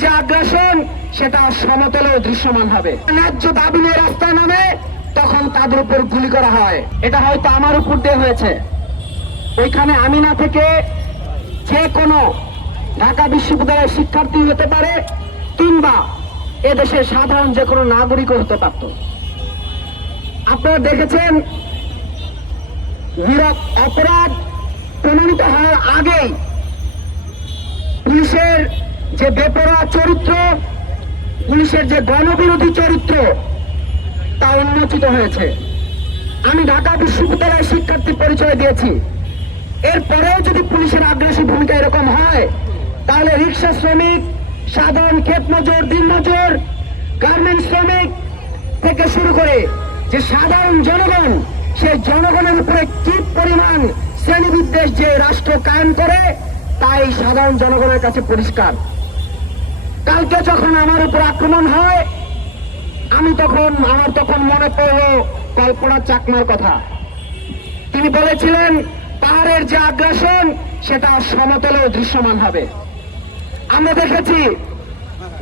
যে আগ্রাসন সেটা সমতলেও দৃশ্যমান হবে। ন্যায্য দাবি নিয়ে রাস্তায় নামে তখন তাদের উপর গুলি করা হয়। এটা হয়তো আমার উপর দিয়ে হয়েছে। ওইখানে আমিনা থেকে যে কোনো ঢাকা বিশ্ববিদ্যালয়ের শিক্ষার্থী হতে পারে কিংবা এদেশের সাধারণ যে কোনো নাগরিকও হতে পারত। আপনারা দেখেছেন অপরাধ প্রমাণিত হওয়ার আগেই পুলিশের যে বেপরোয়া চরিত্র, পুলিশের যে গণবিরোধী চরিত্র তা উন্মোচিত হয়েছে। আমি ঢাকা বিশ্ববিদ্যালয়ের শিক্ষার্থী পরিচয় দিয়েছি। এরপরেও যদি পুলিশের আগ্রাসী ভূমিকা এরকম হয় তাহলে রিক্সা শ্রমিক, সাধারণ ক্ষেত মজুর, দিন মজুর, গার্মেন্টস শ্রমিক থেকে শুরু করে যে সাধারণ জনগণ, সেই জনগণের উপরে কি পরিমাণ শ্রেণীবিদ্বেষ যে রাষ্ট্র কায়েম করে তাই সাধারণ জনগণের কাছে পরিষ্কার। কালকে যখন আমার উপর আক্রমণ হয় আমার তখন মনে পড়ল কল্পনা চাকমার কথা। তিনি বলেছিলেন পাহাড়ের যে আগ্রাসন সেটা সমতলেও দৃশ্যমান হবে। আমরা দেখেছি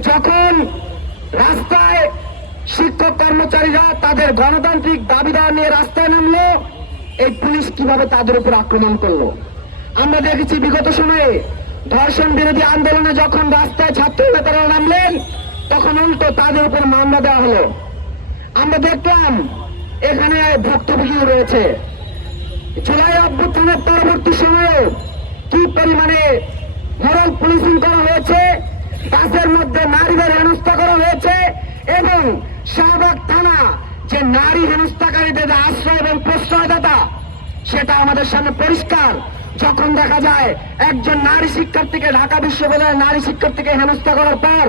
যখন রাস্তায় শিক্ষক কর্মচারীরা তাদের গণতান্ত্রিক দাবি দেওয়া নিয়ে রাস্তায় নামলো, এই পুলিশ কিভাবে তাদের উপর আক্রমণ করলো। আমরা দেখেছি বিগত সময়ে ধর্ষণ বিরোধী আন্দোলনে যখন রাস্তায় ছাত্র নেতারা নামলেন তখন উল্টো তাদের উপর মামলা দেওয়া হলো। আমরা দেখলাম এখানে ভুক্তভোগীও রয়েছে। জুলাই অভ্যুত্থানের পরবর্তী সময়ে কি পরিমাণে মোরাল পুলিশিং করা হয়েছে, বাসের মধ্যে নারীদের হেনস্থা করা হয়েছে এবং শাহবাগ থানা যে নারী হেনস্থাকারীদের আশ্রয় এবং প্রশ্রয়দাতা সেটা আমাদের সামনে পরিষ্কার। যখন দেখা যায় একজন নারী শিক্ষার্থীকে, ঢাকা বিশ্ববিদ্যালয়ের নারী শিক্ষার্থীকে হেনস্থা করার পর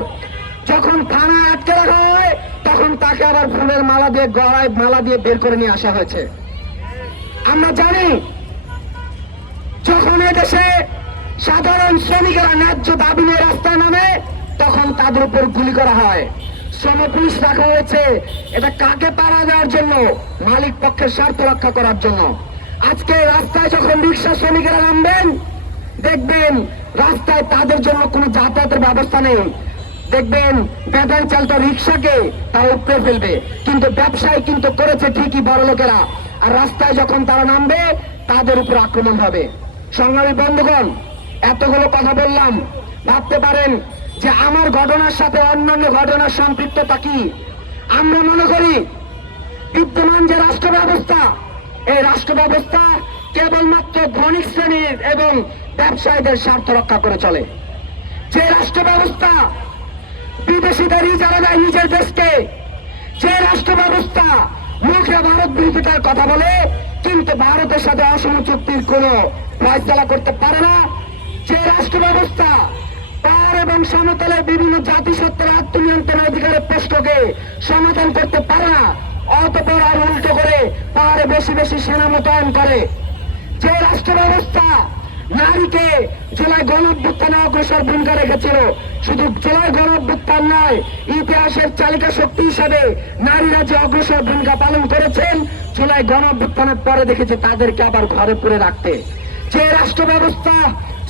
যখন থানায় আটকে রাখা হয় তখন তাকে আবার ফুলের মালা দিয়ে, গলায় মালা দিয়ে বের করে নিয়ে আসা হয়েছে। আমরা জানি যখন এদেশে সাধারণ শ্রমিকেরা ন্যায্য দাবি নিয়ে রাস্তায় নামে তখন তাদের উপর গুলি করা হয়। শ্রম পুলিশ রাখা হয়েছে এটা কাকে পাড়া দেওয়ার জন্য? মালিক পক্ষের স্বার্থ রক্ষা করার জন্য। আজকে রাস্তায় যখন রিক্সা শ্রমিকেরা নামবেন দেখবেন রাস্তায় তাদের জন্য কোনো যাতায়াতের ব্যবস্থা নেই। দেখবেন ব্যাটারি চালিত রিক্সাকে তারা উপড়ে ফেলবে, কিন্তু ব্যবসায় কিন্তু করেছে ঠিকই বড় লোকেরা। আর রাস্তায় যখন তারা নামবে তাদের উপর আক্রমণ হবে। সংগ্রামী বন্ধুগণ, এতগুলো কথা বললাম, ভাবতে পারেন যে আমার ঘটনার সাথে অন্যান্য ঘটনার সম্পৃক্ততা কি। আমরা মনে করি বিদ্যমান যে রাষ্ট্র ব্যবস্থা, এই রাষ্ট্র ব্যবস্থা কেবলমাত্র ধনিক শ্রেণীর এবং ব্যবসায়ীদের স্বার্থ রক্ষা করে চলে। যে রাষ্ট্র ব্যবস্থা বিদেশিদের ইজারা দেয় নিজের দেশকে, যে রাষ্ট্র ব্যবস্থা মুখে ভারত বিরোধিতার কথা বলে কিন্তু ভারতের সাথে অসম চুক্তির কোন ফয়সালা করতে পারে না, যে রাষ্ট্র ব্যবস্থা পাহাড় এবং সমতলে বিভিন্ন জাতিসত্তার আত্মনিয়ন্ত্রণ অধিকারের প্রশ্নকে সমাধান করতে পারে না, অতঃপর আর উল্টো করে পাহাড়ে বেশি বেশি সেনা মোতায়েন করে, যে রাষ্ট্র ব্যবস্থা নারীকে জুলাই গণঅভ্যুত্থানে অগ্রসর ভূমিকা রেখেছিল, শুধু জুলাই গণঅভ্যুত্থান নয় ইতিহাসের চালিকা শক্তি হিসাবে নারীরা যে অগ্রসর ভূমিকা পালন করেছেন, জুলাই গণঅভ্যুত্থানের পরে দেখেছি তাদেরকে আবার ঘরে পুরে রাখতে। যে রাষ্ট্র ব্যবস্থা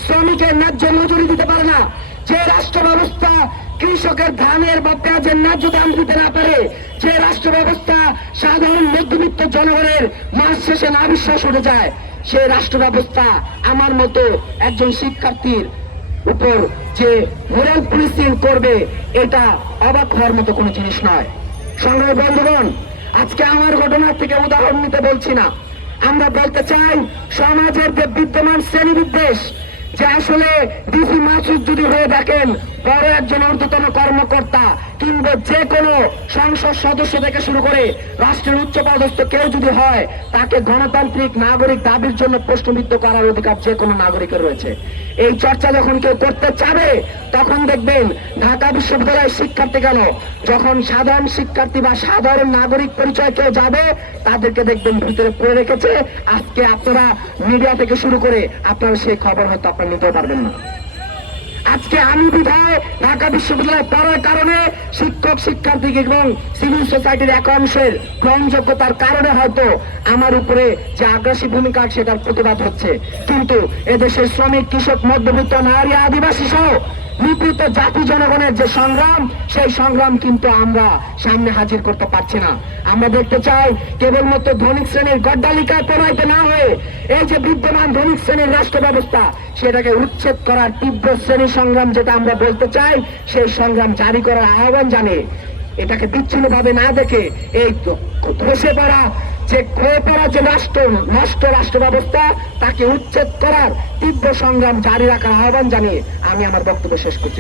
শ্রমিকের ন্যায্য মজুরি দিতে পারে না, যে রাষ্ট্র ব্যবস্থা কৃষকের ধানের বা পেঁয়াজের ন্যায্য দাম দিতে না পারে, যে রাষ্ট্র ব্যবস্থা সাধারণ মধ্যবিত্ত জনগণের মাস শেষে না বিশ্বাস উঠে যায়, সে রাষ্ট্র ব্যবস্থা আমার মতো একজন শিক্ষার্থীর উপর যে মোরাল পুলিশিং করবে এটা অবাক হওয়ার মতো কোনো জিনিস নয়। সংগ্রামী বন্ধুগণ, আজকে আমার ঘটনা থেকে উদাহরণ নিতে বলছি না, আমরা বলতে চাই সমাজের যে বিদ্যমান শ্রেণীবিদ্বেষ, যে আসলে ডিসি মাসুদ যদি হয়ে দেখেন বড় একজন ঊর্ধ্বতন কর্মকর্তা কিংবা যে কোনো সংসদ সদস্য থেকে শুরু করে রাষ্ট্রের উচ্চপদস্থ কেউ যদি হয়, তাকে গণতান্ত্রিক নাগরিক দাবির জন্য প্রশ্নবিদ্ধ করার অধিকার যে কোনো নাগরিকের রয়েছে। এই চর্চা যখন কেউ করতে চাবে তখন দেখবেন ঢাকা বিশ্ববিদ্যালয়ের শিক্ষার্থী কেন, যখন সাধারণ শিক্ষার্থী বা সাধারণ নাগরিক পরিচয় কেউ যাবে তাদেরকে দেখবেন ভিতরে পড়ে রেখেছে। আজকে আপনারা মিডিয়া থেকে শুরু করে আপনারা সেই খবর হয়তো আপনারা নিতেও পারবেন না। আজকে আমি বিধায় ঢাকা বিশ্ববিদ্যালয়ে পড়ার কারণে শিক্ষক শিক্ষার্থী এবং সিভিল সোসাইটির এক অংশের গ্রহণযোগ্যতার কারণে হয়তো আমার উপরে যে আগ্রাসী ভূমিকা সেটার প্রতিবাদ হচ্ছে, কিন্তু এদেশের শ্রমিক, কৃষক, মধ্যবিত্ত, নারী, আদিবাসী সহ নিপীড়িত জাতি জনগণের যে সংগ্রাম, সেই সংগ্রাম কিন্তু আমরা সামনে হাজির করতে পারছি না। আমরা দেখতে চাই কেবলমাত্র ধনিক শ্রেণীর গড্ডালিকায় প্রবাহিত না হয়ে এই যে বিদ্যমান ধনিক শ্রেণীর রাষ্ট্র ব্যবস্থা, সেটাকে উচ্ছেদ করার তীব্র শ্রেণী সংগ্রাম যেটা আমরা বলতে চাই, সেই সংগ্রাম জারি করার আহ্বান জানিয়ে এটাকে বিচ্ছিন্নভাবে না দেখে এই ধসে পড়া যে ক্ষয়ে পড়া যে নষ্ট রাষ্ট্র ব্যবস্থা, তাকে উচ্ছেদ করার তীব্র সংগ্রাম জারি রাখার আহ্বান জানিয়ে আমি আমার বক্তব্য শেষ করছি।